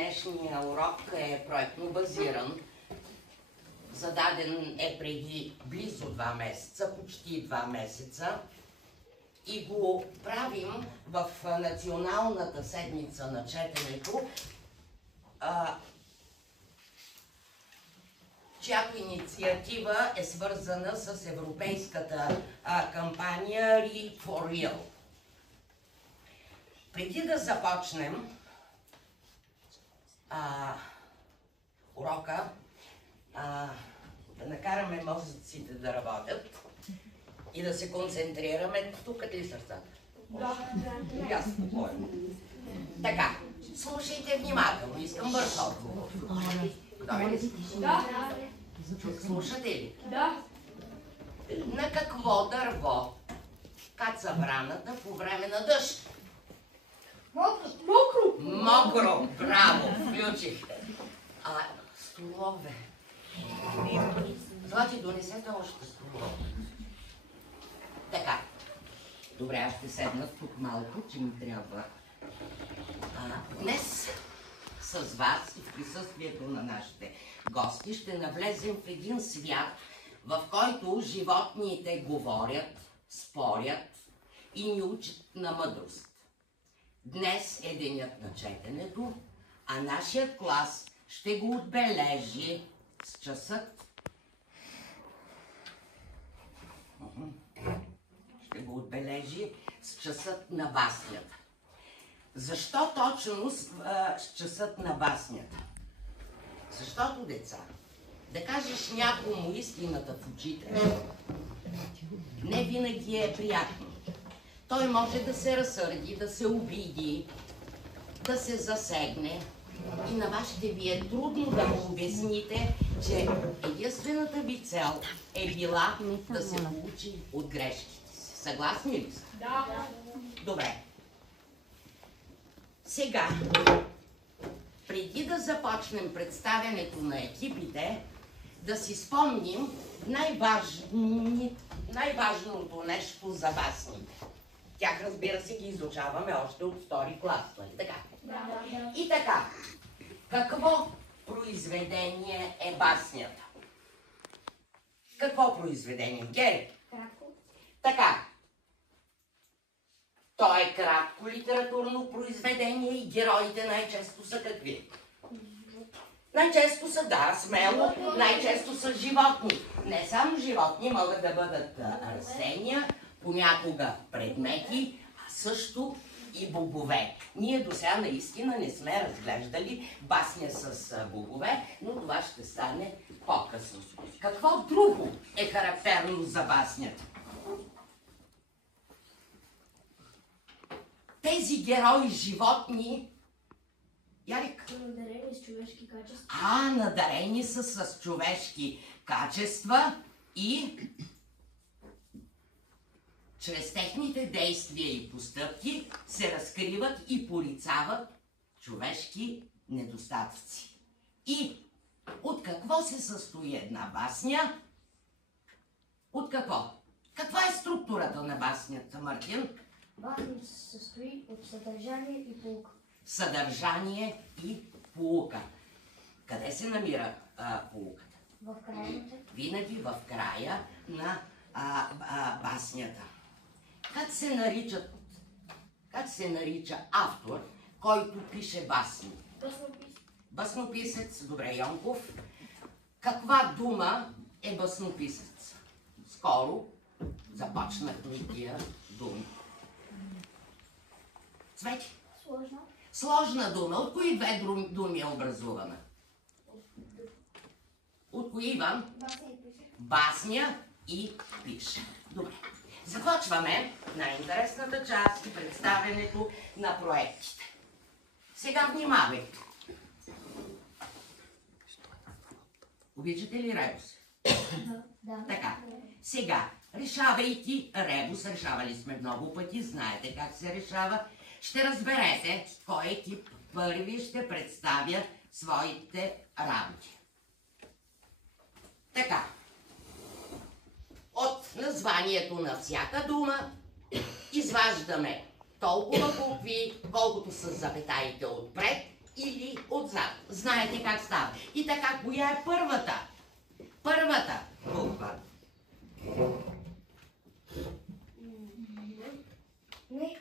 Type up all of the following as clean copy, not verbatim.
Днешния урок е проектно базиран. Зададен е преди близо 2 месеца, почти 2 месеца. И го правим в Националната седмица на четенето, чиято инициатива е свързана с европейската кампания Read for Real. Преди да започнем урока, да накараме мозъците да работят и да се концентрираме. Тук ли сърцата? Да. Аз спокойно. Така, слушайте внимателно, искам бърз отговор. Да. Слушате ли? Да. На какво дърво каца враната по време на дъжд? Мокро. Мокро, браво, включихте. Столове. Злати, донесете още столове. Така. Добре, аз ще седна тук малко, че ми трябва. Днес с вас и в присъствието на нашите гости ще навлезем в един свят, в който животните говорят, спорят и ни учат на мъдрост. Днес е денят на четенето, а нашият клас ще го отбележи с часът. Ще го отбележи с часът на баснята. Защо точно с часът на баснята? Защото, деца, да кажеш някому истината в очите, не винаги е приятно. Той може да се разсърди, да се обиди, да се засегне и на вас ще ви е трудно да му обясните, че единствената ви цел е била да се получи от грешките си. Съгласни ли са? Да. Добре. Сега, преди да започнем представянето на екипите, да си спомним най-важното нещо за басните. Тях, разбира се, ги изучаваме още от втори клас, нали така? Да. И така, какво произведение е баснята? Какво произведение? Гери? Кратко. Така. То е кратко литературно произведение и героите най-често са какви? Най-често са, да, смело, най-често са животни. Не само животни, могат да бъдат растения, понякога предмети, а също и богове. Ние досега наистина не сме разглеждали басня с богове, но това ще стане по-късно. Какво друго е характерно за баснята? Тези герои животни, Ярик? Надарени с човешки качества. Надарени са с човешки качества и чрез техните действия и постъпки се разкриват и порицават човешки недостатъци. И от какво се състои една басня? От какво? Каква е структурата на баснята, Мартин? Басня се състои от съдържание и поука. Съдържание и поука. Къде се намира поуката? В края. Винаги в края на баснята. Как се нарича автор, който пише басни? Баснописец, добре, Йонков. Каква дума е баснописец? Скоро започнахме тия думи. Цвети? Сложна. Сложна дума. От кои две думи е образувана? От кои, Иван? Басня и пише. Добре. Започваме най-интересната част и представянето на проектите. Сега внимавайте. Обичате ли ребус? Да. Така. Сега, решавайки ребус, решавали сме много пъти, знаете как се решава, ще разберете кой екип първи ще представя своите работи. Така. От названието на всяка дума изваждаме толкова букви, колкото са запетаите отпред или отзад. Знаете как става. И така, коя е първата? Първата буква. Не.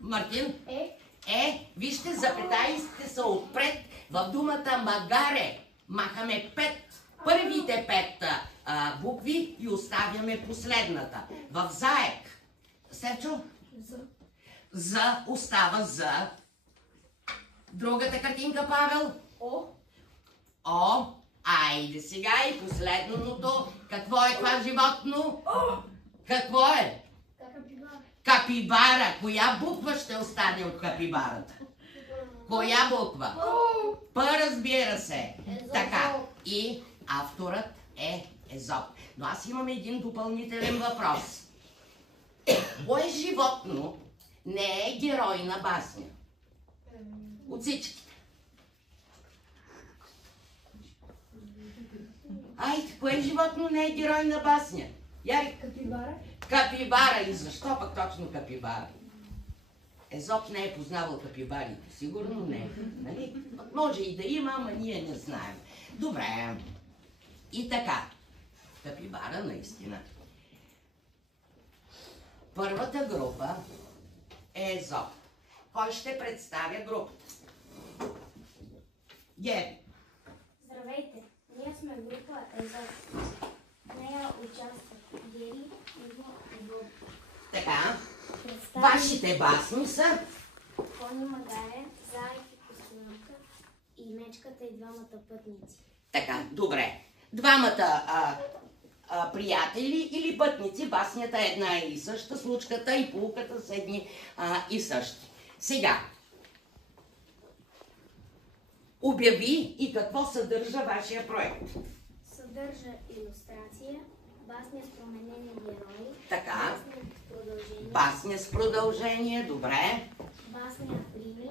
Мартин? Е. Вижте, запетаистите са отпред в думата магаре. Махаме първите 5 букви и оставяме последната. В заек. Стефчо? За остава за. Другата картинка, Павел? О. Айде сега и последното. Какво е това животно? Какво е? Капибара. Коя буква ще остане от капибарата? Коя буква? П, разбира се. Така. И авторът е Езоп. Но аз имам един допълнителен въпрос. Кое животно не е герой на басня? От всичките. Айде, кое животно не е герой на басня? Ярик? Капибара. Капибара. И защо пък точно капибара? Езоп не е познавал капибарите. Сигурно не. Нали? Може и да има, ама ние не знаем. Добре. И така. Капибара наистина. Първата група е Езоп. Кой ще представя групата? Гери. Здравейте, ние сме група Езоп. В нея участват Гери, Иво и Боб. Така. Вашите басни са? Кони Магаре, Заек и Костенурка и Мечката и двамата пътници. Така, добре. Двамата приятели или пътници, баснята е една и съща, случката и полуката са едни и същи. Сега, обяви и какво съдържа вашия проект. Съдържа илюстрация, басня с променени герои, Така. басня с продължение, Басня с продължение, добре. басня рими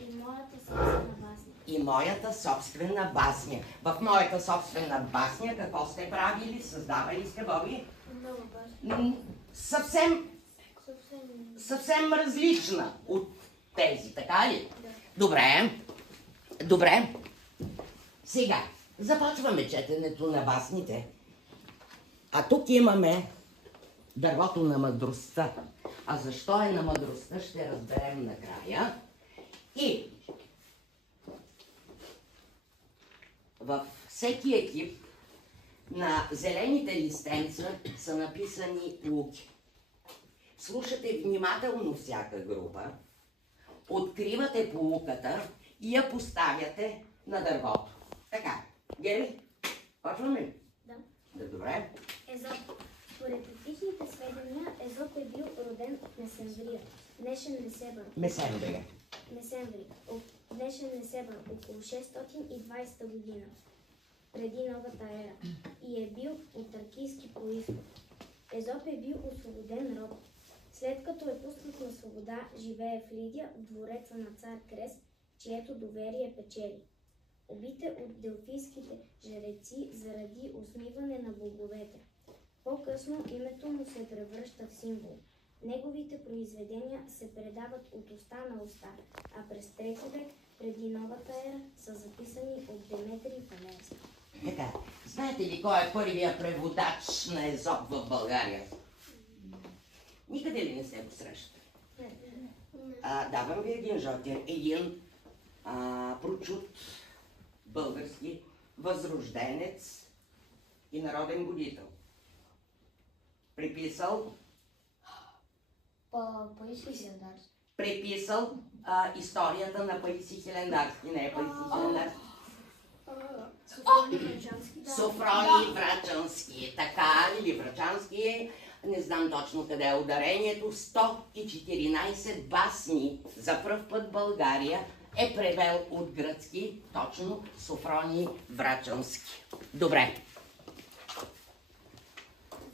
и моята собствена басня. И моята собствена басня. В моята собствена басня какво сте правили? Създавали сте, Боби? Много басня. Съвсем различна от тези, така ли? Да. Добре. Сега, започваме четенето на басните. А тук имаме дървото на мъдростта. А защо е на мъдростта, ще разберем накрая. И във всеки екип на зелените листенца са написани луки. Слушате внимателно всяка група, откривате полуката и я поставяте на дървото. Така, Гери, почваме ли? Да. Добре. Езоп. Според античните сведения, Езоп е бил роден в Месемврия, днешен Несебър. Днешен Несебър, около 620 година, преди новата ера, и е бил от тракийски произход. Езоп е бил освободен роб. След като е пуснат на свобода, живее в Лидия, в двореца на цар Крес, чието доверие печели. Убит е от делфийските жреци заради усмиване на боговете. По-късно името му се превръща в символ. Неговите произведения се предават от уста на уста, а през 3 век преди новата ера са записани от Деметрий Фалерски. Така, знаете ли кой е първият преводач на Езоп в България? Никъде ли не сте го срещали? Давам ви един жокер. Един прочут български възрожденец и народен будител. Приписал Паисий Хилендарски. Приписал историята на Паисий Хилендарски. Не е Паисий Хилендарски. Софроний Врачански. Така или Врачански, не знам точно къде е ударението. 114 басни за пръв път България е превел от гръцки, точно Софроний Врачански. Добре.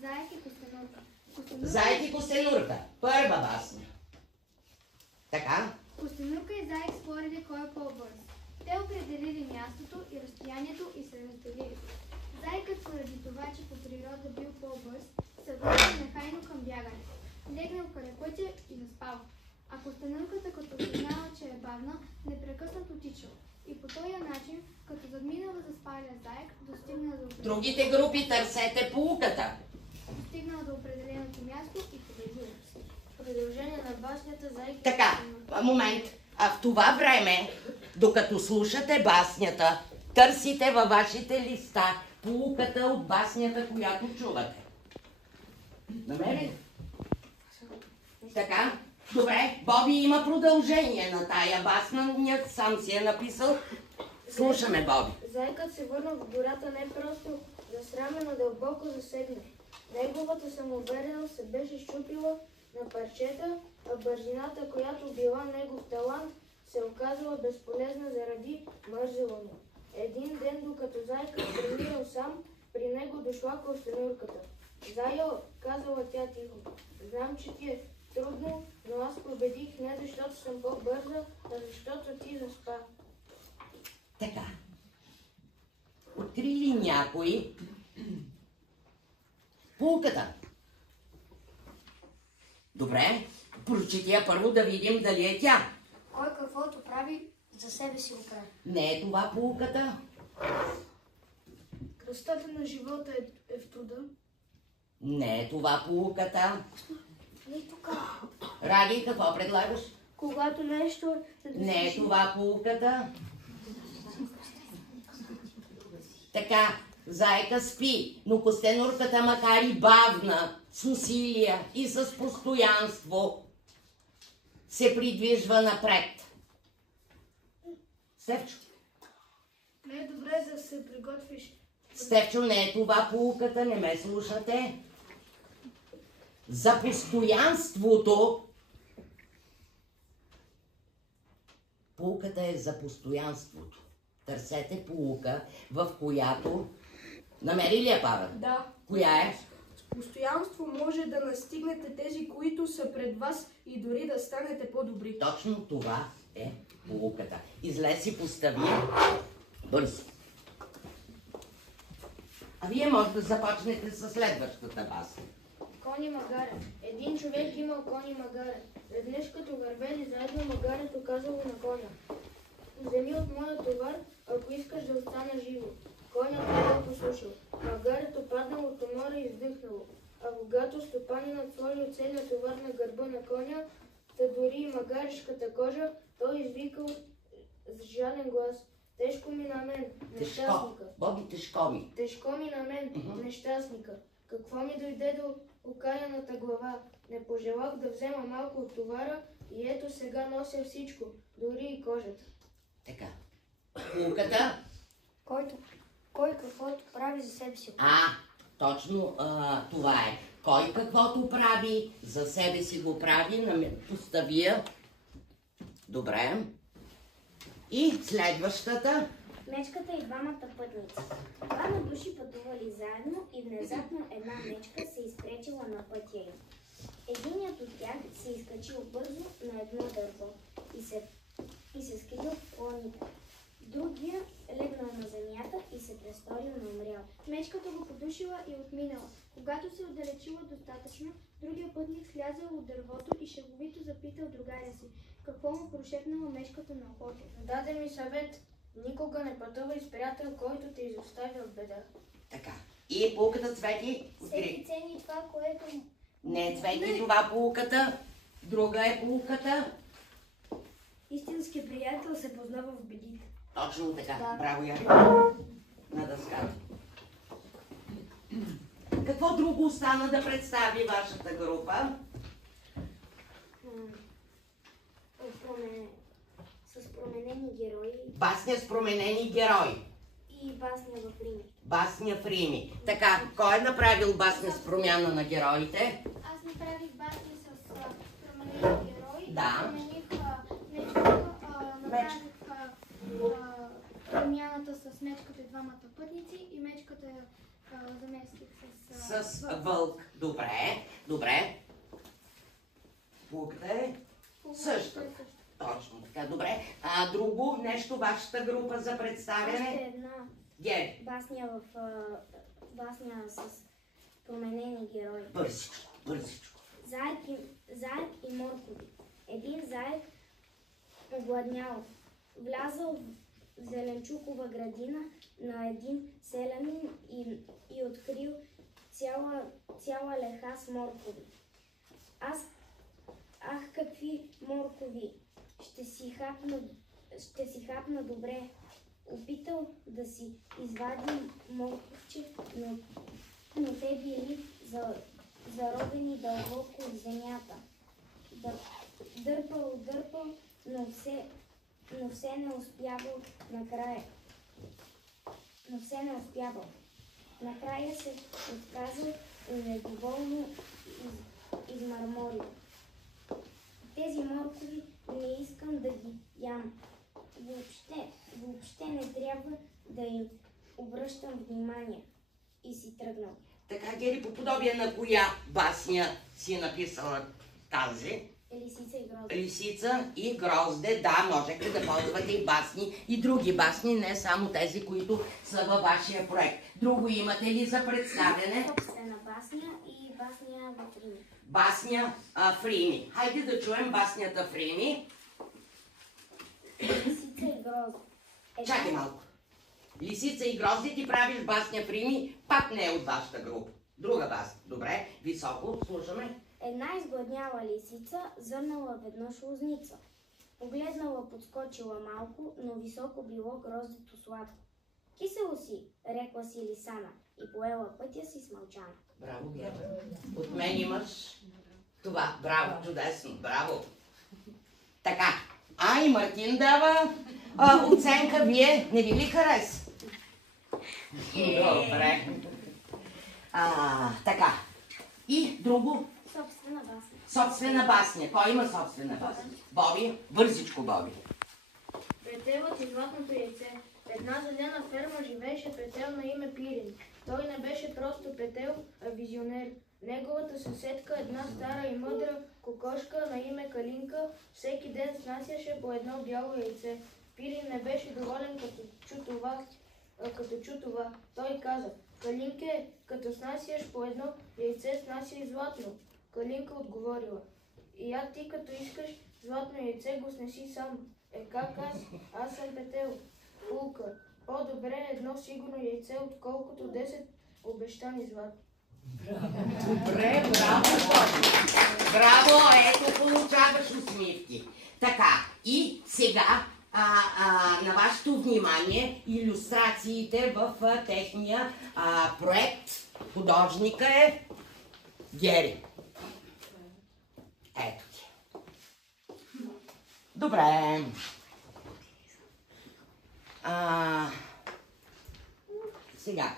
Заек и Костенурка. Заек и Костенурка. Първа басня. Така. Костенурка и Заек спорили кой е по-бърз. Те определили мястото и разстоянието и се разделили. Заекът поради това, че по природа бил по-бърз, се върнал нехайно към бягане. Легнал край пътя и заспал. А Костенурката, като признала, че е бавна, непрекъснато по този начин, като задминала заспалия заек, Другите групи търсете поуката. достигнала до определеното място и победила. В продължение на баснята Зайки... Така, момент. А в това време, докато слушате баснята, търсите във вашите листа поуката от баснята, която чувате. Намери? Така? Добре, Боби има продължение на тая басна, ние сам си е написал. Слушаме, Боби. Зайкът се върна в гората не просто засрамен, а дълбоко засегне. Неговата самоувереност се беше щупила на парчета, а бързината, която била негов талант, се оказала безполезна заради мързела му. Един ден, докато Зайкът тренирал сам, при него дошла костенурката. Зайо, казала тя тихо, знам, че ти е трудно, но аз победих не защото съм по-бърза, а защото ти заспа. Така. Откри ли някой поуката? Добре, прочети я първо да видим дали е тя. Кой каквото прави, за себе си го прави. Не е това поуката? Кръстата на живота е в труда. Не е това поуката. Не тук. Ради, какво предлагаш? Когато нещо Не е това поуката. Така, Зайка спи, но костенурката, макар и бавна, с усилия и с постоянство, се придвижва напред. Стефчо? Не е добре да се приготвиш. Стефчо, не е това поуката, не ме слушате. За постоянството. Поуката е за постоянството. Търсете поука, в която... Намери ли я, Павел? Да. Коя е? С постоянство може да настигнете тези, които са пред вас и дори да станете по-добри. Точно това е поуката. Излез си, постави. Бързо. А вие може да започнете с следващата басня. Кони магаре. Един човек имал кони магаре. Веднъж като вървели заедно, магарето казало на коня: вземи от моя товар, ако искаш да остана живо. Конят не го послушал. Магарето паднало от умора и издъхнало. А когато стопанинът сложил целият товар на гърба на коня, та дори и магарешката кожа, той извикал с жален глас: тежко ми на мен, Тежко. нещастника. Боби, тежко ми. Тежко ми на мен, нещастника. Какво ми дойде до окаяната глава? Не пожелах да взема малко от товара и ето сега нося всичко, дори и кожата. Така. Поуката. Кой каквото прави за себе си. Точно това е. Кой каквото прави, за себе си го прави, постави я. Добре. И следващата. Мечката и двамата пътници. Двама души пътували заедно и внезапно една мечка се изпречила на пътя им. Единият от тях се изкачил бързо на едно дърво и се скрил в клоните. Другия легнал на земята и се престорил на умрял. Мечката го подушила и отминала. Когато се отдалечила достатъчно, другия пътник слязал от дървото и шеговито запитал другаря си какво му прошепнала мечката на ухото. Даде ми съвет: никога не пътувай с приятел, който те изоставя от беда. Така. И поуката, Цвети. Всеки цени това, което... Не, Цвети, това поуката. Друга е поуката. Истински приятел се познава в бедите. Точно така. Да. Браво, Яри. На дъската. Какво друго остана да представи вашата група? С променени герои Басня с променени герои. и басня в Рими. Басня в Рими. Така, кой е направил басня с промяна на героите? Аз направих басни с променени герои. Да. Промених мечката, направих промяната с мечката и двамата пътници и мечката заместих С вълк. Добре, добре. Поуката е също. Точно така, добре. А друго нещо, вашата група за Още представяне? една Гери. басня с променени герои. Бързичко, бързичко. Заек и моркови. Един заек огладнял, влязал в зеленчукова градина на един селянин и открил цяла леха с моркови. Ах, какви моркови! Ще си хапна добре. Опитал да си извади морковче, но те били заровени дълбоко в земята. Дърпал, но все не успявал накрая. Накрая се отказал и недоволно измърморил. Тези моркови не искам да ги ям. Въобще не трябва да им обръщам внимание. И си тръгнал. Така, Гери, по подобие на коя басня си написала тази? Лисица и грозде. Лисица и грозде, да, можете да ползвате и басни, и други басни, не само тези, които са във вашия проект. Друго имате ли за представяне? Собствена басня и басня в Рими. Басня в Рими. Хайде да чуем баснята в Рими. Лисица и грозде. Чакай малко. Лисица и грозде, ти правиш басня в Рими, пак не е от вашата група. Друга басня. Добре, високо, слушаме. Една изгладняла лисица зърнала веднъж лозница. Погледнала, подскочила малко, но високо било гроздето сладко. Кисело си, рекла си лисана и поела пътя си с мълчана. Браво, Гера. От мен имаш това. Браво, чудесно, браво. Така, и Мартин дава оценка. Вие не ви ли хареса? Добре. Така. И друго? Собствена басня. Собствена басня. Кой има собствена басня? Боби? Бързичко, Боби. Петелът и златното яйце. Една зелена ферма живееше петел на име Пирин. Той не беше просто петел, а визионер. Неговата съседка, една стара и мъдра кокошка на име Калинка, всеки ден снасяше по едно бяло яйце. Пирин не беше доволен като чу това. Той каза: Калинке, като снасяш по едно яйце, снасяй златно. Калинка отговорила: и я ти като искаш златно яйце, го снеси сам. Как аз съм петел. Пулка. По-добре е едно сигурно яйце, отколкото 10 обещани златни. Добре, браво, Боби. Браво, ето получаваш усмивки. Така, и сега на вашето внимание илюстрациите в техния проект. Художника е Гери. Ето ти. Добре. Сега,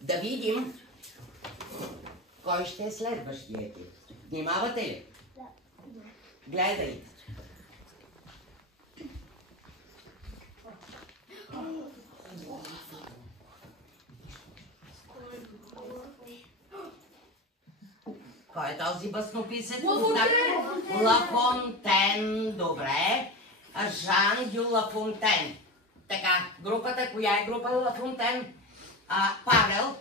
да видим кой ще е следващия ти. Внимавате ли? Да. Гледай. Кой е този баснописец? Лафонтен. Добре. Жан Дю Лафонтен. Така, групата, коя е група Лафонтен? Павел.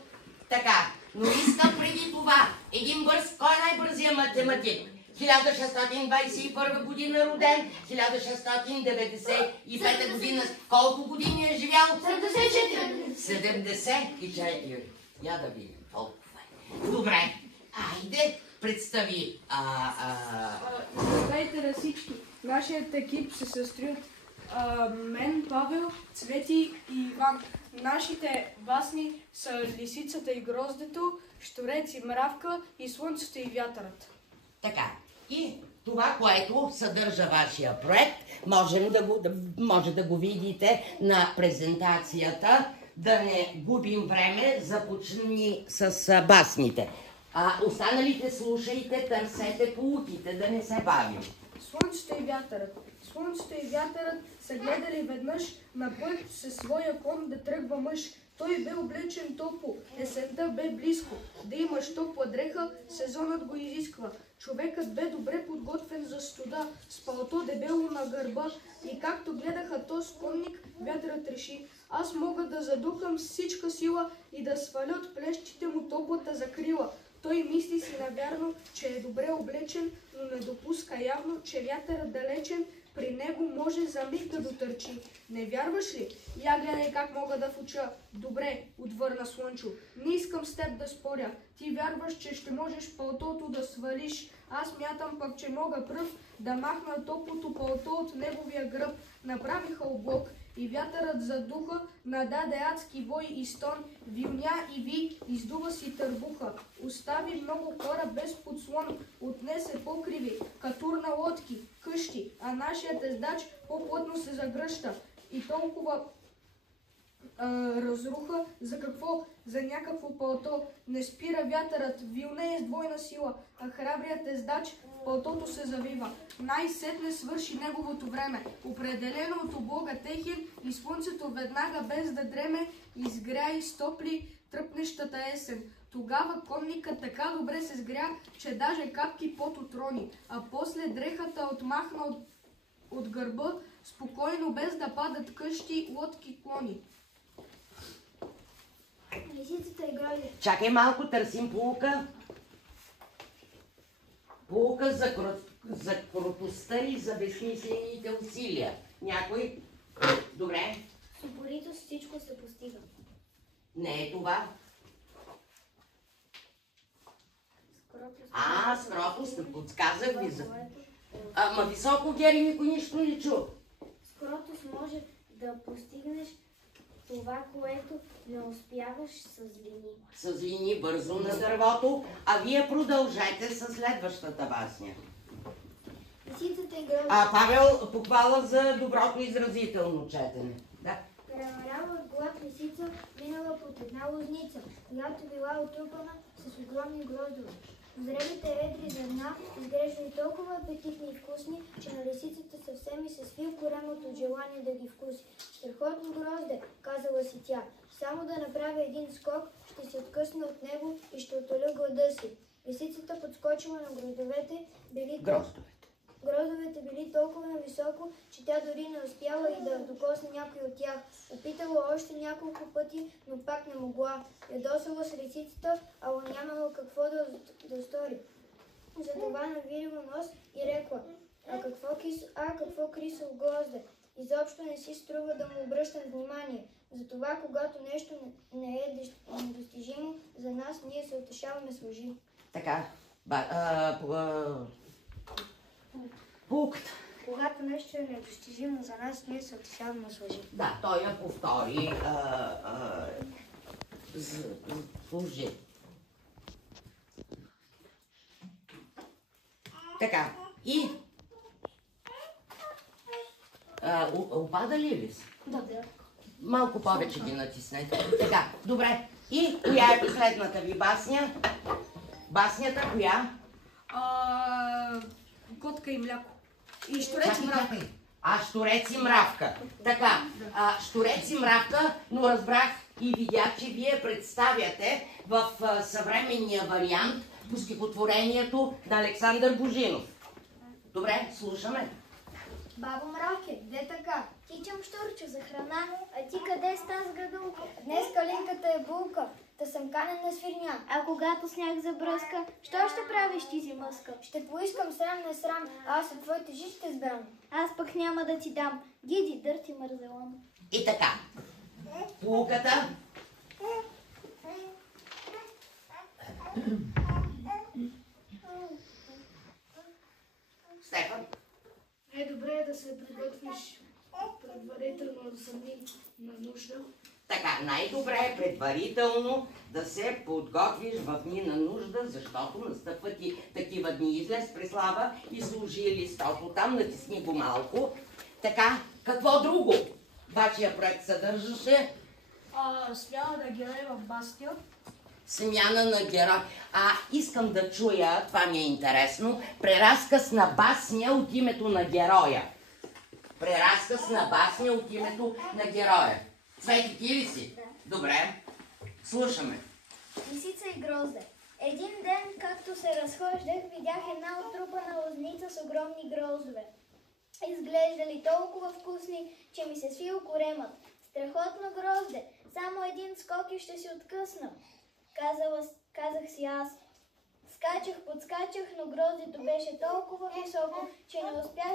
Така, но искам преди това един бърз, кой е най-бързия математик? 1621 година роден, 1695 година, колко години е живял? 74. 74. Я да видим, толкова е. Добре, айде, представи. Здравейте на всички. Нашият екип се състои от мен, Павел, Цвети и Иван. Нашите басни са Лисицата и гроздето, Щурец и мравка и Слънцето и вятърът. Така, и това, което съдържа вашия проект, може да го видите на презентацията. Да не губим време, започни с басните. Останалите слушайте, търсете поуките, да не се бавим. Слънцето и вятърът. Слънцето и вятърът са гледали веднъж на път със своя кон да тръгва мъж. Той бе облечен топло, есента бе близко. Да имаш топла дреха, сезонът го изисква. Човекът бе добре подготвен за студа, с палто дебело на гърба. И както гледаха този конник, вятърът реши: аз мога да задухам с всичка сила и да сваля от плещите му топлата закрила. Той мисли си навярно, че е добре облечен, но не допуска явно, че вятърът далечен При него може за миг да дотърчи. Не вярваш ли? Я гледай как мога да фуча. Добре, отвърна Слънчо. Не искам с теб да споря. Ти вярваш, че ще можеш палтото да свалиш. Аз мятам пък, че мога пръв да махна топлото палто от неговия гръб. Направиха облак и вятърът задуха, нададе адски вой и стон, вилня и ви, издува си търбуха. Остави много хора без подслон, отнесе покриви, катурна лодки, къщи, а нашият ездач по-плътно се загръща. И толкова разруха, за какво? За някакво палто. Не спира вятърът, вилнее с двойна сила, а храбрият ездач в палтото се завива. Най-сетне свърши неговото време. Определено от облога техен и слънцето веднага без да дреме изгря и стопли тръпнещата есен. Тогава конникът така добре се сгря, че даже капки пот отрони, а после дрехата отмахна от гърба, спокойно без да падат къщи, лодки, клони. Лисицата и грозде. Чакай малко, търсим поука. Поука за крутостта и за безсмислените усилия. Някой? Добре. С упоритост всичко се постига. Не е това. Скропост, подсказах ви за... Ама високо, Гери, никой нищо не чу. Скротост може да постигнеш това, което не успяваш с лини. С лини бързо на дървото, а вие продължайте с следващата басня. Лисицата и грозде. Павел, похвала за доброто изразително четене. Да. Премаряла от глад лисица, минала под една лозница, която била отрупана с огромни гроздове. Зрелите едри зърна изглеждали толкова апетитни и вкусни, че на лисицата съвсем и се свил коремът от желание да ги вкуси. Страхотно грозде, казала си тя. Само да направя един скок, ще се откъсна от него и ще отоля глада си. Лисицата подскочила на гроздовете, Гроздовете били толкова нависоко, че тя дори не успяла и да докосне някой от тях. Опитала още няколко пъти, но пак не могла. Ядосала с лисицата, ала нямала какво да стори. Затова навирила нос и рекла: какво крисъл грозде! Изобщо не си струва да му обръщам внимание. Затова, когато нещо не е недостижимо за нас, ние се утешаваме с лъжи. Така. Пукт. Когато нещо е недостижимо за нас, ние се утешаваме с лъжи. Да, той я повтори. Служи. Така. И... опада ли си? Да. Малко повече ги натиснете. Така, добре. И коя е последната ви басня? Баснята коя? Котка и мляко. И щурец и мравка. Щурец и мравка. Така, щурец и мравка, но разбрах и видях, че вие представяте в съвременния вариант по стихотворението на Александър Божинов. Добре, слушаме. Бабо Мравке, де така? Тичам щурчо за храна, а ти къде ста с градулка? Днес калинката е булка, да съм канен на свирня. А когато сняг забръска, що ще правиш ти зимъска? Ще поискам срам не срам, а аз от твоите жи ще сбрам. Аз пък няма да ти дам, гиди дърти мързелон. И така, пулката. Стефан. Добре е да се приготвиш предварително да съм на нужда. Така, най-добре е предварително да се подготвиш в дни на нужда, защото настъпват и такива дни. Излез Преслава и служи листото там, натисни го малко. Така, какво друго? Вашия проект съдържаше? Смяна на герой в басня. Смяна на герой. Искам да чуя, това ми е интересно, преразказ на басня от името на героя. Преразказ на басня от името на героя. Цвети, ти ли си? Да. Добре. Слушаме. Лисица и грозде. Един ден, както се разхождах, видях една отрупана лозница с огромни гроздове. Изглеждали толкова вкусни, че ми се свил коремът. Страхотно грозде, само един скок и ще си откъсна. Казах си аз. Скачах, подскачах, но гроздето беше толкова високо, че не успях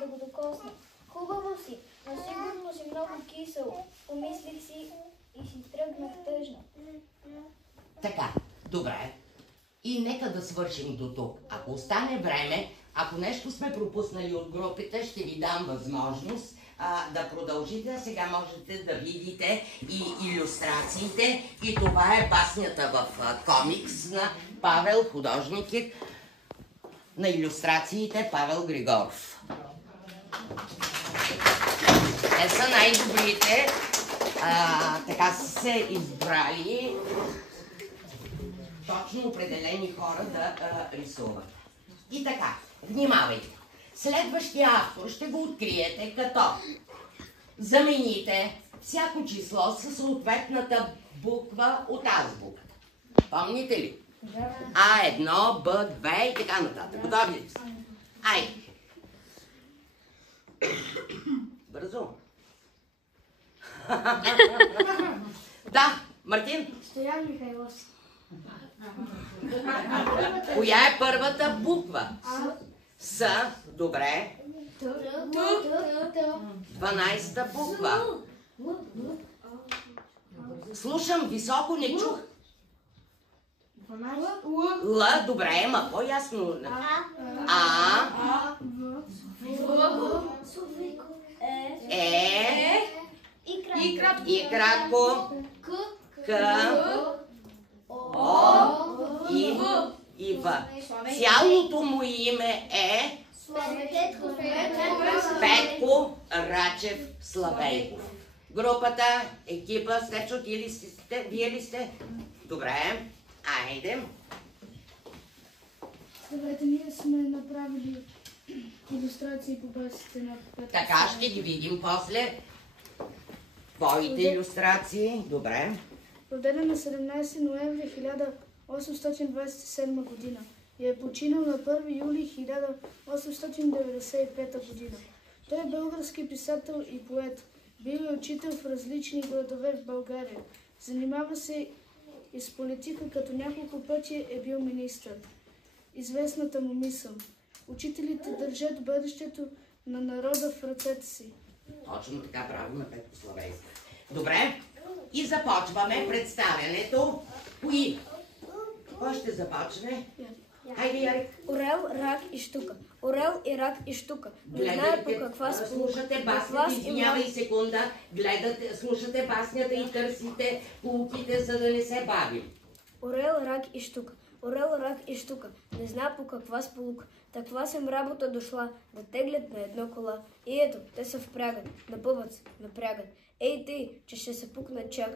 да го докосна. Хубаво си, но сигурно си много кисело. Помислих си и си тръгнах тъжна. Така, добре. И нека да свършим до тук. Ако остане време, ако нещо сме пропуснали от групите, ще ви дам възможност да продължите. Сега можете да видите и илюстрациите. И това е баснята в комикс на Павел, художник на илюстрациите Павел Григоров. Те са най-добрите. Така са се избрали точно определени хора да рисуват. И така, внимавайте. Следващия автор ще го откриете като замените всяко число със съответната буква от азбуката. Помните ли? А1, Б2 и така нататък. Готови ли сте? Айде. Бързо. Да, Мартин. Стоян Михайловски. Коя е първата буква? С. Добре. 12-та буква. Слушам високо, не чух. Л. Добре, ма по-ясно. А. Е. И кратко. К. О. И В. Цялото му име е Петко Рачев Славейков. Групата, екипа, Стечо, вие ли сте? Добре, айде. Здравейте, ние сме направили илюстрации по басите на Петко. Така ще ги видим после. Твоите илюстрации, добре. Родена на 17 ноември 1827 година и е починал на 1 юли 1895 година. Той е български писател и поет. Бил е учител в различни градове в България. Занимава се и с политика, като няколко пъти е бил министър. Известната му мисъл. Учителите държат бъдещето на народа в ръцете си. Точно така, право на Петко Славейков. Добре, и започваме представянето. Кои? Кой ще започне? Хайде, Ярик. Орел, рак и штука. Орел и рак и штука. Не знае по каква Слушате баснята, извинявай секунда, слушате баснята и търсите полуките, за да не се бавим. Орел, рак и штука. Орел, рак и штука. Не зна по каква сполука. Таква съм работа дошла, да теглят на едно кола. И ето, те са впрягат, напъват, напрягат. Ей тъй, че ще се пукнат чак.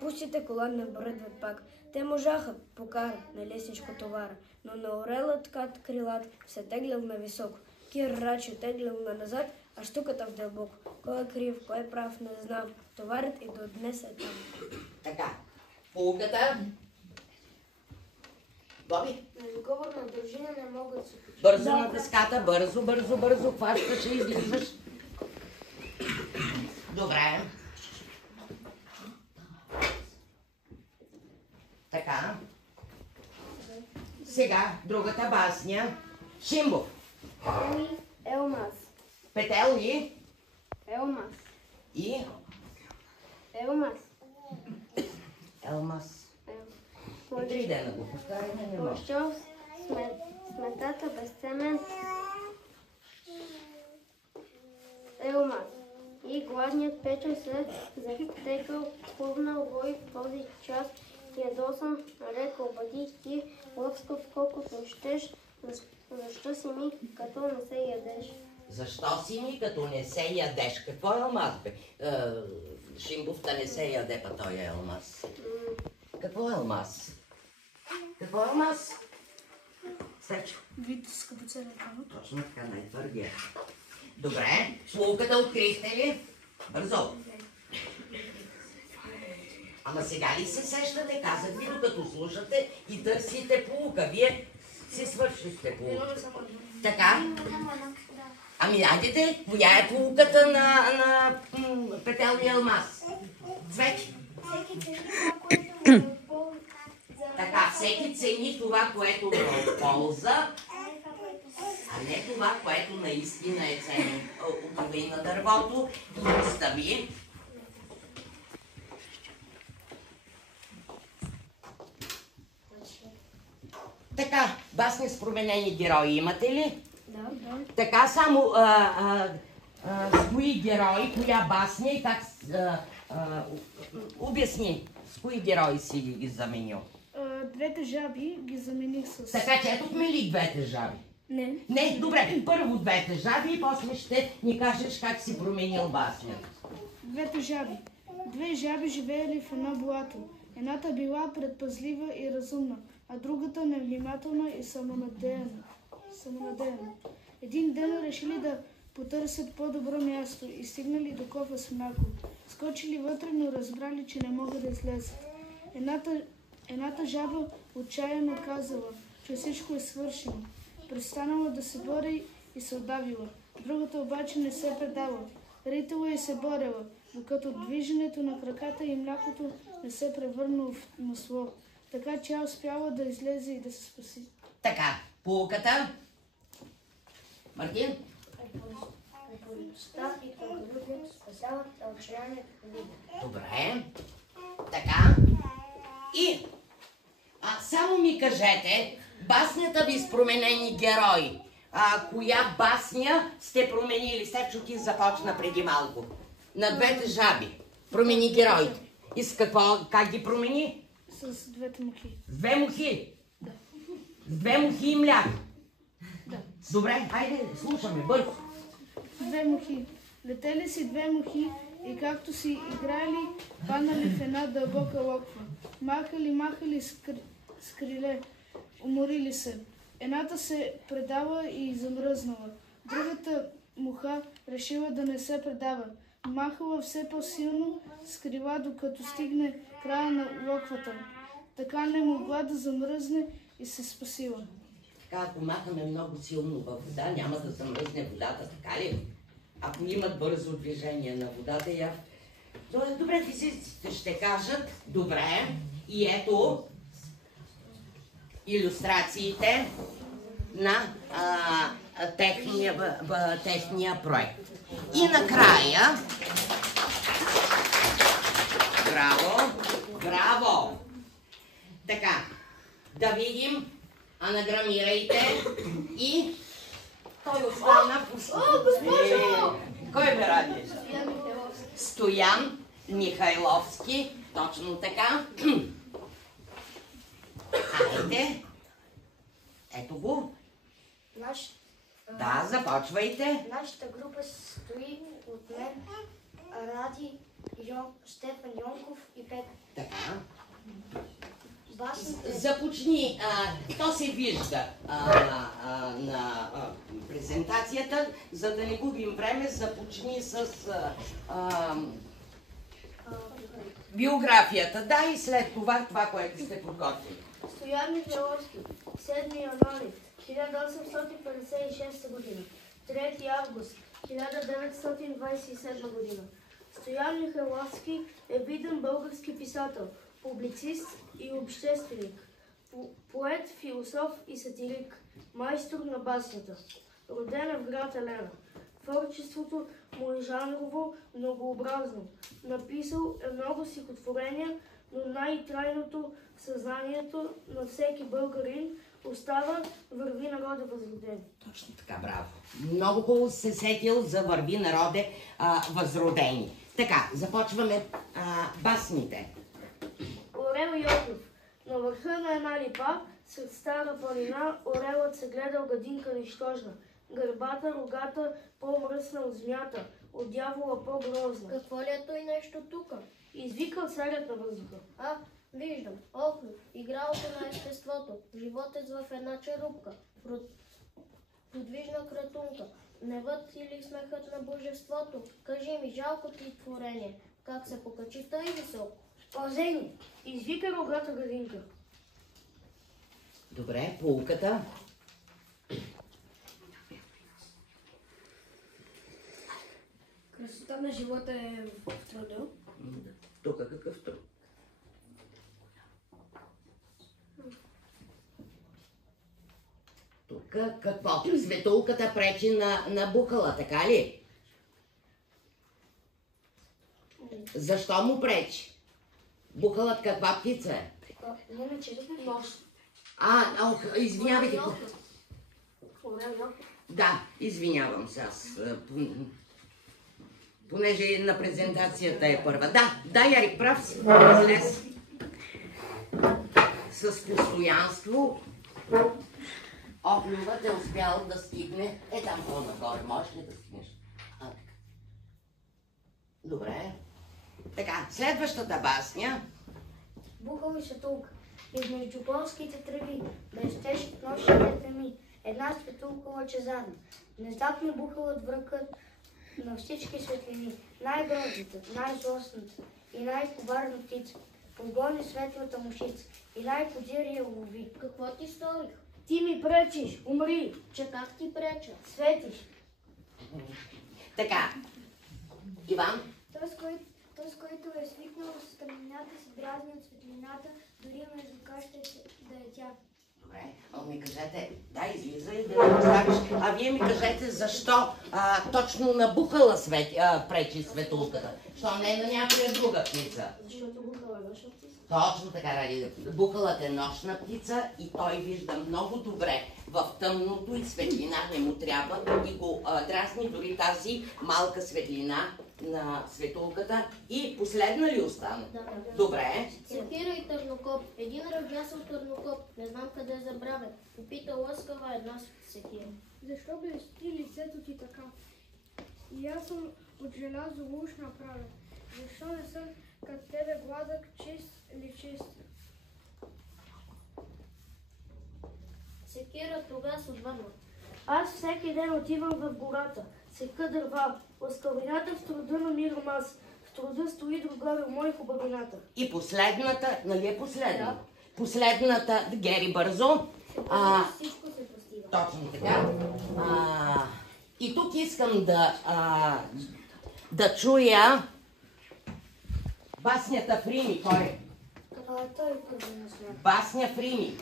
Пустите кола не бръдват пак. Те можаха, покарат на лесничко товара, но на орелът кат крилат се теглял на високо. Кир Рачо теглял на назад, а штуката в дълбоко. Кой е крив, кой е прав, не знам. Товарът и до днес е там. Така, полуката. Боби? На договорна дружина не могат да се почувстват. Бързо на дъската, бързо, бързо, бързо, хващаш и излизаш. Добре. Така. Сега другата басня. Шимбо. Елмаз. Петел ли? Елмаз. И Елмаз. Елмас. И 3 дена го повтаряме, не може. Плащал сметата безцемен Елмаз. И гладният Печо се затекал, плувнал вой в този час. Ядосан, рекал, бъди ти лъвскав колкото щеш, защо си ми, като не се ядеш? Защо си ми, като не се ядеш? Какво е алмаз, бе? Шимбовта не се яде, па той е алмаз. Какво е алмаз? Какво е алмаз? Сечо. Вид скъпоценен камък. Точно така, най-твърдия. Добре, полуката открихте ли? Бързо. Ама сега ли се сещате? Казах ви, докато слушате и търсите полука. Вие си свършихте полука. Така? Ами айдете, коя е полуката на петелния алмаз? Цвети. Всеки цели това, което му е Така, Всеки цени това, което му е от полза, а не това, което наистина е ценно. Отида и на дървото и остави. Така, басни с променени герои имате ли? Да. Така, само с кои герои, коя басня и как... обясни, с кои герои си ги заменил? Двете жаби ги замених с... Така, четохме ли двете жаби? Не. Не, добре, първо двете жаби и после ще ни кажеш как си променил баснята. Двете жаби. Две жаби живеели в едно блато. Едната била предпазлива и разумна, а другата невнимателна и самонадеяна. Един ден решили да потърсят по-добро място и стигнали до кофа с мляко. Скочили вътре, но разбрали, че не могат да излезат. Едната жаба отчаяно казала, че всичко е свършено. Престанала да се бори и се отдавила. Другата обаче не се предава. Ритала и се борела, докато движенето на краката и млякото не се превърнало в масло. Така тя успяла да излезе и да се спаси. Така, поуката. Мартин? Препоръчността и трудолюбието спасяват, а отчаянието победа. Добре. Така. И само ми кажете, баснята ви с променени герои. Коя басня сте променили? След ти започна преди малко. На двете жаби. Промени героите. И с какво? Как ги промени? С двете мухи. С две мухи? Да. С две мухи и мляко? Да. Добре, хайде, слушаме, бързо. Две мухи. Летели си две мухи и както си играли, паднали в една дълбока локва. Махали с криле, уморили се. Едната се предава и замръзнала. Другата муха решила да не се предава. Махала все по-силно с крила, докато стигне края на локвата. Така не могла да замръзне и се спасила. Така, ако махаме много силно във вода, няма да замръзне водата, така ли? Ако имат бързо движение на водата, добре, физиците ще кажат, добре, и ето илюстрациите на техния проект. И накрая, браво! Така, да видим, анаграмирайте и той остана по... Кой бе ради? Стоян Михайловски, точно така. Хайде, ето го. Да, започвайте. Нашата група стои от мен, Ради, Стефан Йонков и Петър. Така. Басните... Започни, то се вижда на презентацията, за да не губим време, започни с биографията. Да, и след това, което сте подготвили. Стоян Михайловски, 7 януари 1856 година, 3 август 1927 година. Стоян Михайловски е виден български писател, публицист и общественик, поет, философ и сатирик, майстор на баснята. Родена в град Елена. Творчеството му е жанрово многообразно. Написал е много стихотворения, но най-трайното в съзнанието на всеки българин остава "Върви, народе възроден". Точно така, браво. Много хубаво се сетил за "Върви, народе възродени". Така, започваме басните. Орел Йотов. На върха на една липа, сред стара планина, орелът се гледал гадинка нищожна. Гърбата, рогата, по-мръсна от змията, от дявола по-грозна. Какво ли е той нещо тука? Извикал царят на въздуха. Виждам. Охлюв, игралото на естеството, животец в една черупка, подвижна кратунка, гневът или смехът на божеството. Кажи ми, жалко ти творение, как се покачи тъй високо? Пазени! Извика рогата гадинка. Добре, поуката. Красота на живота е в труда. Тук какъв труд? Какво? Светулката пречи на бухала, така ли? Защо му пречи? Бухалът каква птица е? Извинявайте. Да, извинявам се аз. Понеже на презентацията е първа. Да, Ярик, прав си. Излез с постоянство. Оклювът е успял да стигне. Там по-нагоре. Можеш ли да стигнеш? Така. Добре. Така, следващата басня. Бухал и светулка. Измежду полските тръби блестеше в нощните теми една светулка лъчезарна. Внезапно бухалът връкът на всички светлини. Най-грозната, най-злостната и най-коварна птица подгони светлата мушица и най-подир я улови. Какво ти сторих? Ти ми пречиш, умри. Че как ти преча? Светиш. Така. Иван? Той, с който е свикнал с тъмнината, се дразни от светлината, дори между кащите да е тя. Добре, ми кажете, излизай да ми представиш, вие ми кажете защо точно на бухала пречи светулката, що не на някоя друга птица. Защото бухала е нощна птица. Точно така, Ради. Бухалът е нощна птица и той вижда много добре в тъмното и светлина не му трябва и го дразни дори тази малка светлина на светулката. И последна ли остана? Да. Добре. Секира и търнокоп. Един ръбясал търнокоп. Не знам къде е забравен. Попита лъскава една секира. Защо блести лицето ти така? И аз съм от желязо уж направен. Защо не съм като тебе гладък, чист или чист? Секира тогава се отвърна. Аз всеки ден отивам в гората, сека дърва. Ласкавината в труда намирам аз. В труда стои другари мой хубавината. И последната, нали е последна? Да. Последната, Гери бързо. Всичко се постига. Точно така. И тук искам да чуя баснята Фрими. Кой е? Той първи на смян. Басня Фрими.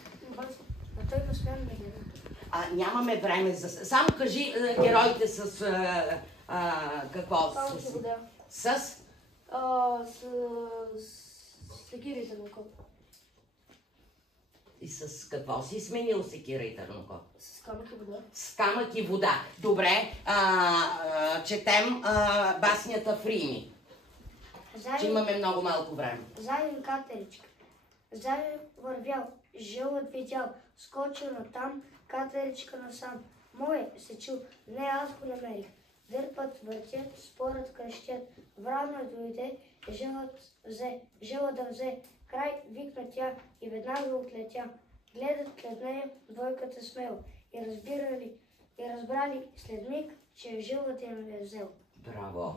Той на смян не гледа. Нямаме време за... Само кажи героите с какво? Палки вода. С секирите на коп. И с какво си сменил секира и търнокоп? С камък и вода. С камък и вода. Добре, четем баснята Фрими. Че имаме много малко време. Заеден катеричка. Заеден вървял, жълът видял, скочил натам, катеричка насам. Мое се чул, не аз го намерих. Дърпат въртят, спорът крещят. Врано дойде, жълът да взе. Край викна тя и веднага отлетя. Гледат след нея двойката смело и разбрали след миг, че жълът им е взел. Браво!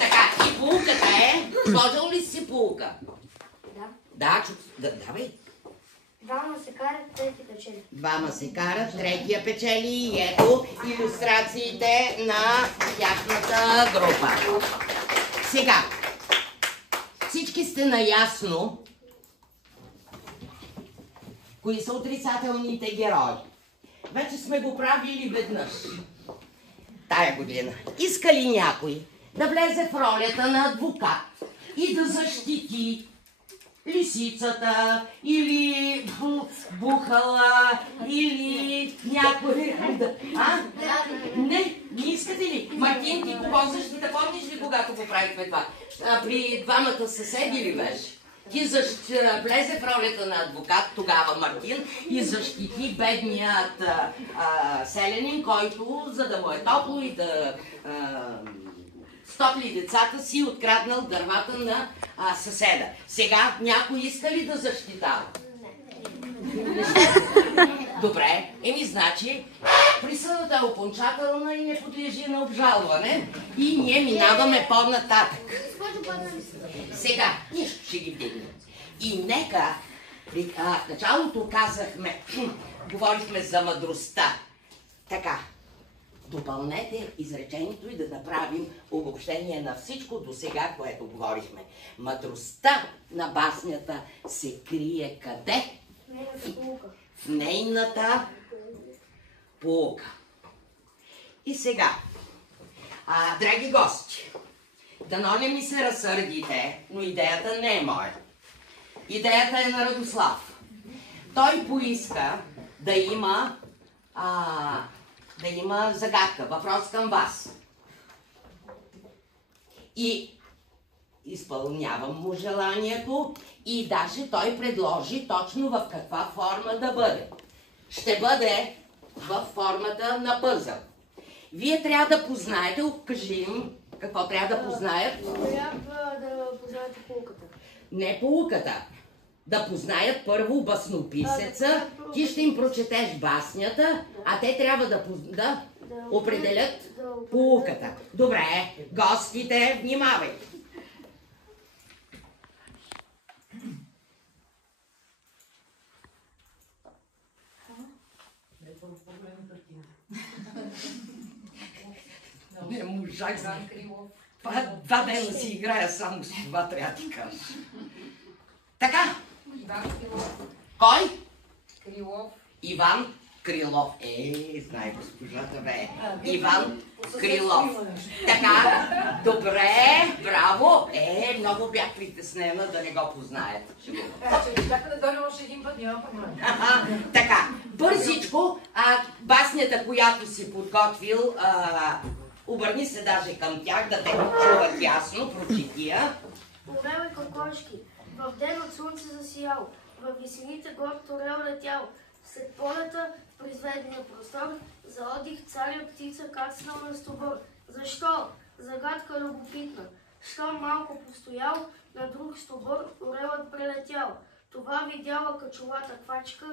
Така, и пулката е? Сложил ли си пулка? Да. Давай. Двама се карат, трети печели. Двама се карат, третия печели и ето илюстрациите на тяхната група. Сега, всички сте наясно кои са отрицателните герои. Вече сме го правили веднъж. Тая година. Иска ли някой да влезе в ролята на адвокат и да защити лисицата или бухала или някой... Не искате ли? Мартин, ти кого защита? Помниш ли, когато го правихме това? При двамата съседи ли беше? Ти влезе в ролята на адвокат, тогава Мартин, и защити бедният селянин, който, за да му е топло и да стопли децата си, откраднал дървата на съседа. Сега някой иска ли да защитава? Добре, значи присъдата е окончателна и не подлежи на обжалване и ние минаваме по-нататък. Сега, нищо ще ги вдигнем. И нека, в началото казахме, говорихме за мъдростта. Така, допълнете изречението и да направим обобщение на всичко до сега, което говорихме. Мъдростта на баснята се крие къде? в нейната поука. И сега, драги гости, дано не ми се разсърдите, но идеята не е моя. Идеята е на Радослав. Той поиска да има загадка, въпрос към вас. И изпълнявам му желанието и даже той предложи точно в каква форма да бъде. Ще бъде в формата на пъзъл. Вие трябва да познаете, кажи им какво трябва да познаят. Трябва да познаете поуката. Не поуката. Да познаят първо баснописеца, ти ще им прочетеш баснята, а те трябва да определят поуката. Добре, гостите, внимавайте. Не можах. Това 2 дена си играя само с това, трябва да ти кажа. Така. Иван Крилов. Кой? Крилов. Иван Крилов. Знае госпожата, бе. Иван Крилов. Така, добре, браво. Много бях притеснена да не го познаете. Чакай да дойде още един път, няма проблем. Така, бързичко, баснята, която си подготвил, обърни се даже към тях, да те чуват ясно, прочети я. Орел и кокошки, в ден от слънце засиял, във висините горд орел летял, след полета в произведения простор, за отдих царя птица кацнал на стобор. Защо? Загадка любопитна. Щом малко постоял, на друг стобор орелът прелетял. Това видяла качулата квачка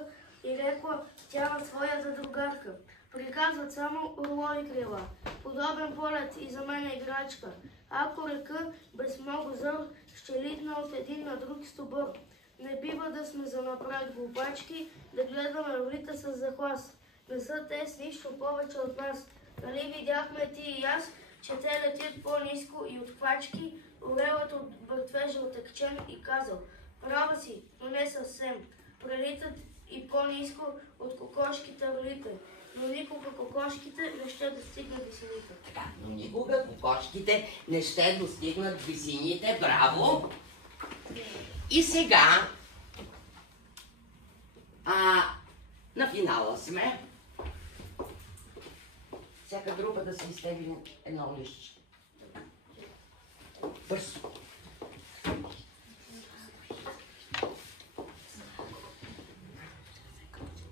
и рекла тя на своята другарка. Приказват само орлови крила. Подобен полет и за мен е играчка. Ако река без много зър ще литна от един на друг стобор. Не бива да сме занапред глупачки, да гледаме ролите с захлас. Не са те с нищо повече от нас. Нали видяхме ти и аз, че те летят по-ниско и от хвачки, орелът от бъртвежа отекчен и казал: права си, но не съвсем. Прелитат и по-ниско от кокошките орлите, но никога кокошките не ще достигнат висините. Така, но никога кокошките не ще достигнат висините. Браво! И сега, на финала сме. Всяка група да се изтегли едно лище. Бързо.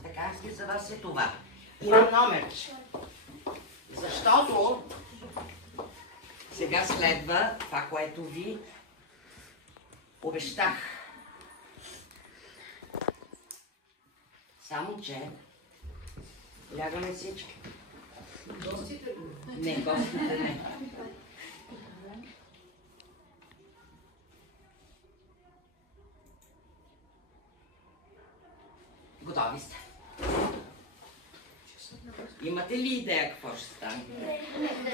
Така и за вас е това. Има номерче. Защото сега следва това, което ви обещах. Само че лягаме всички. Гостите ли? Не, гостите не. Готови сте? Имате ли идея какво ще стане?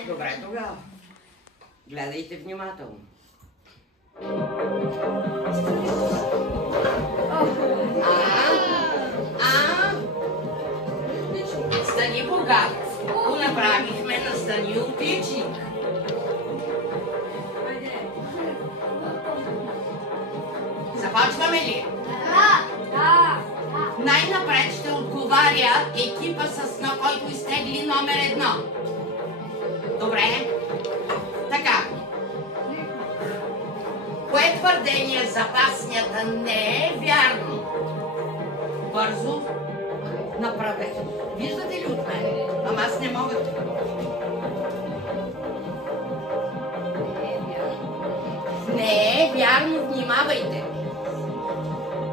Добре, тогава. Гледайте внимателно. Стани богат. Го направихме на Стани отличник. Започваме ли? Да! Най-напред ще отговаря екипа, на който изтегли номер 1. Добре? Така. Кое твърдение за баснята не е вярно? Бързо направете. Виждате ли от мен? Ама аз не мога. Не е вярно, внимавайте.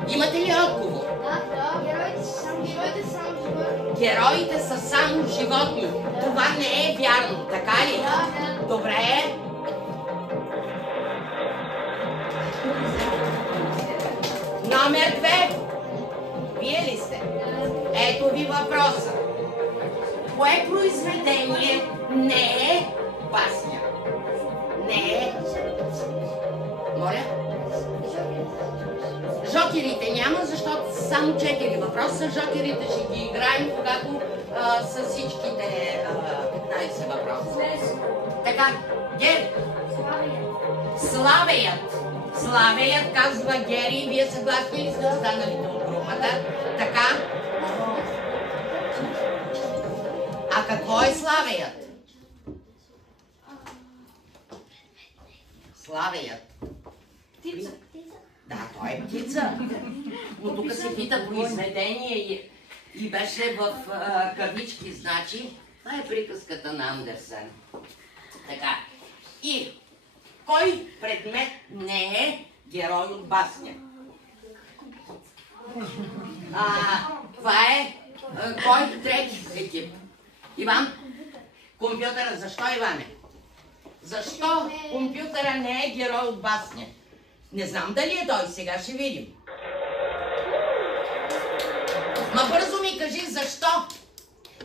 Имате ли отговор? Да, героите са само животни. Героите са само животни. Това не е вярно, така ли? Да. Добре. Номер 2. Вие ли сте? Ето ви въпроса. Кое произведение не е басня? Не е. Моля? Жот жокерите няма, защото са само 4 въпроса. Жокерите ще ги играем, когато са всичките 15 въпроса. Така, Гери. Славеят, казва Гери. Вие съгласни ли сте останалите от групата? Така. А какво е славеят? Славеят. Птица. Да, той е птица. Но тук се пита произведение и беше в кавички, значи. Това е приказката на Андерсен. Така. И кой предмет не е герой от басня? Това е кой трети екип? Иван? Компютъра. Защо, Иване? Защо компютъра не е герой от басня? Не знам дали е той, сега ще видим. Ма бързо ми кажи защо?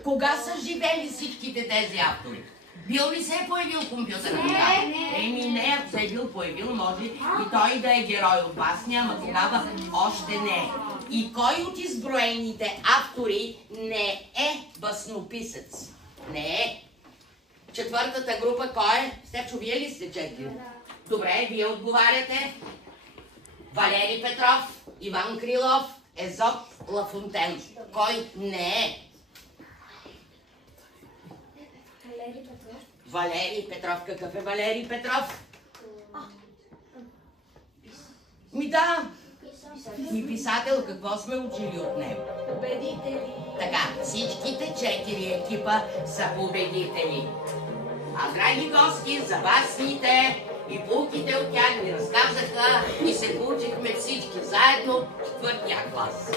Кога са живели всичките тези автори? Бил ли се е появил компютъра тогава? Не, ако се е бил появил, може и той да е герой от басня, ама тогава още не е. И кой от изброените автори не е баснописец? Не е. Четвъртата група кой е? Степчо, вие ли сте 4? Добре, вие отговаряте. Валери Петров, Иван Крилов, Езоп Лафонтен. Кой не е? Валери Петров. Какъв е Валери Петров? Ми да. И писател, какво сме учили от него? Победители. Така, всичките 4 екипа са победители. А, драги гости, за басните и булките от тях ни разказаха и се получихме всички заедно в 4-я клас.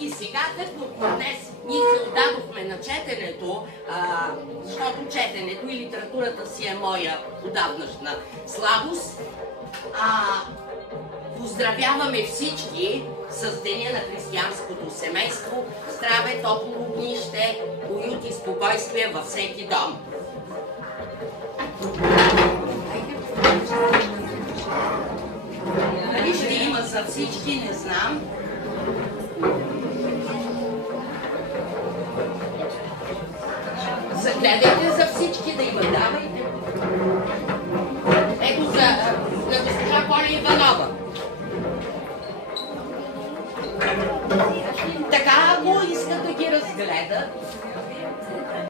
И сега, като днес ние се отдадохме на четенето, защото четенето и литературата си е моя отдавнашна слабост, поздравяваме всички с Деня на християнското семейство, здраве, топло огнище, уют и спокойствие във всеки дом. Дали ще има за всички, не знам. Загледайте за всички да има. Давайте.